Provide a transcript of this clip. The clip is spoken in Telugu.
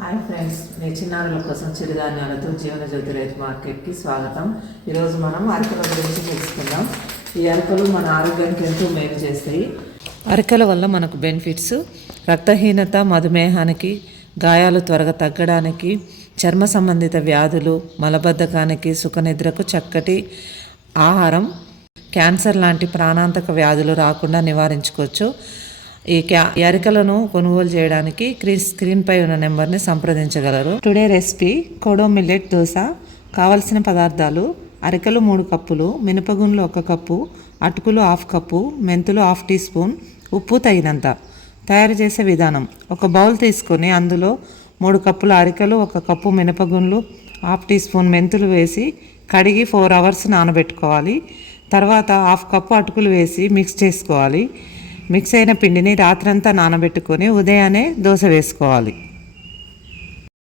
హాయ్ ఫ్రెండ్స్, మీ చిన్నారుల కోసం చిరుధాన్యాలతో జీవనజ్యోతి రైతు మార్కెట్కి స్వాగతం. ఈరోజు మనం అరికల గురించి తెలుసుకుందాం. ఈ అరికలు మన ఆరోగ్యానికి ఎంతో మేలు చేస్తాయి. అరికల వల్ల మనకు బెనిఫిట్స్: రక్తహీనత, మధుమేహానికి, గాయాలు త్వరగా తగ్గడానికి, చర్మ సంబంధిత వ్యాధులు, మలబద్ధకానికి, సుఖనిద్రకు చక్కటి ఆహారం, క్యాన్సర్ లాంటి ప్రాణాంతక వ్యాధులు రాకుండా నివారించుకోవచ్చు. ఈ అరికలను కొనుగోలు చేయడానికి స్క్రీన్ పై ఉన్న నెంబర్ని సంప్రదించగలరు. Today recipe kodo millet dosa. కావలసిన పదార్థాలు: అరికలు 3 కప్పులు, మినపగుండ్లు 1 కప్పు, అటుకులు 1/2 కప్పు, మెంతులు 1/2 టీ స్పూన్, ఉప్పు తగినంత. తయారు చేసే విధానం: ఒక బౌల్ తీసుకొని అందులో 3 కప్పుల అరికలు, 1 కప్పు మినపగుండ్లు, 1/2 టీ స్పూన్ మెంతులు వేసి కడిగి 4 అవర్స్ నానబెట్టుకోవాలి. తర్వాత 1/2 కప్పు అటుకులు వేసి మిక్స్ చేసుకోవాలి. మిక్స్ అయిన పిండిని రాత్రంతా నానబెట్టుకొని ఉదయాన్నే దోశ వేసుకోవాలి.